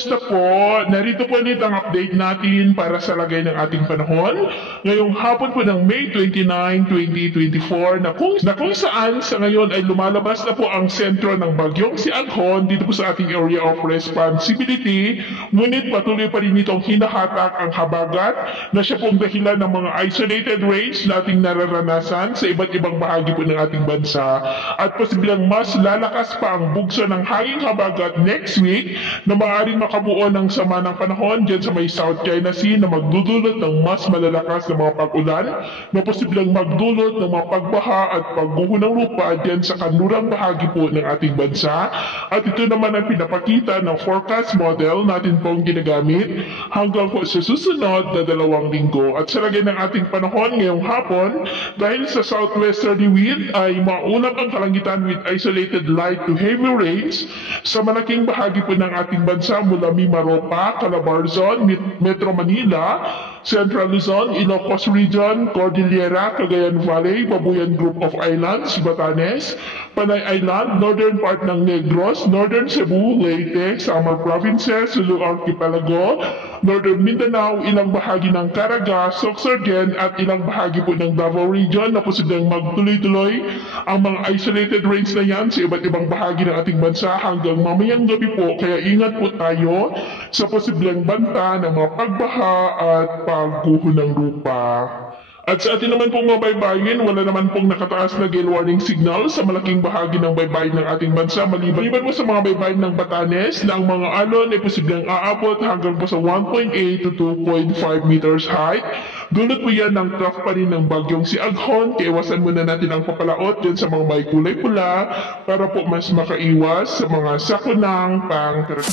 kumusta po? Narito po ulit ang update natin para sa lagay ng ating panahon. Ngayong hapon po ng May 29, 2024 na kung saan sa ngayon ay lumalabas na po ang sentro ng bagyong si Aghon dito po sa ating area of responsibility. Ngunit patuloy pa rin itong hinahatak ang habagat na siya pong dahilan ng mga isolated rains na ating nararanasan sa iba't ibang bahagi po ng ating bansa. At posibleng mas lalakas pa ang bugso ng hanging habagat next week na maaaring makabuo ng sama ng panahon dyan sa may South China Sea na magdudulot ng mas malalakas na mga pag-ulan na posibleng magdulot ng mga pagbaha at pagguho ng lupa dyan sa kanlurang bahagi po ng ating bansa. At ito naman ang pinapakita ng forecast model natin pong ginagamit hanggang po sa susunod na 2 linggo. At sa lagay ng ating panahon ngayong hapon, dahil sa southwesterly wind ay maulap ang kalangitan with isolated light to heavy rains sa malaking bahagi po ng ating bansa mula Mimaropa, Calabarzon, Metro Manila, Central Luzon, Ilocos Region, Cordillera, Cagayan Valley, Babuyan Group of Islands, Batanes, Panay Island, northern part ng Negros, Northern Cebu, Leyte, Samar Provinces, Sulu Archipelago, Northern Mindanao, ilang bahagi ng Caraga, Sorsogon at ilang bahagi po ng Davao Region na posibleng magtuloy-tuloy ang mga isolated rains na yan sa iba't ibang bahagi ng ating bansa hanggang mamayang gabi po. Kaya ingat po tayo sa posibleng banta ng mga pagbaha at pagguho ng lupa. At sa atin naman pong mga baybayin, wala naman pong nakataas na gale warning signal sa malaking bahagi ng baybayin ng ating bansa. Maliban po sa mga baybayin ng Batanes na ang mga alon ay posibleng aabot hanggang po sa 1.8 to 2.5 meters height. Dulot po yan ng trough pa rin ng bagyong si Aghon. Kaya iwasan muna natin ang papalaot dyan sa mga may kulay pula para po mas makaiwas sa mga sakunang pangkarag.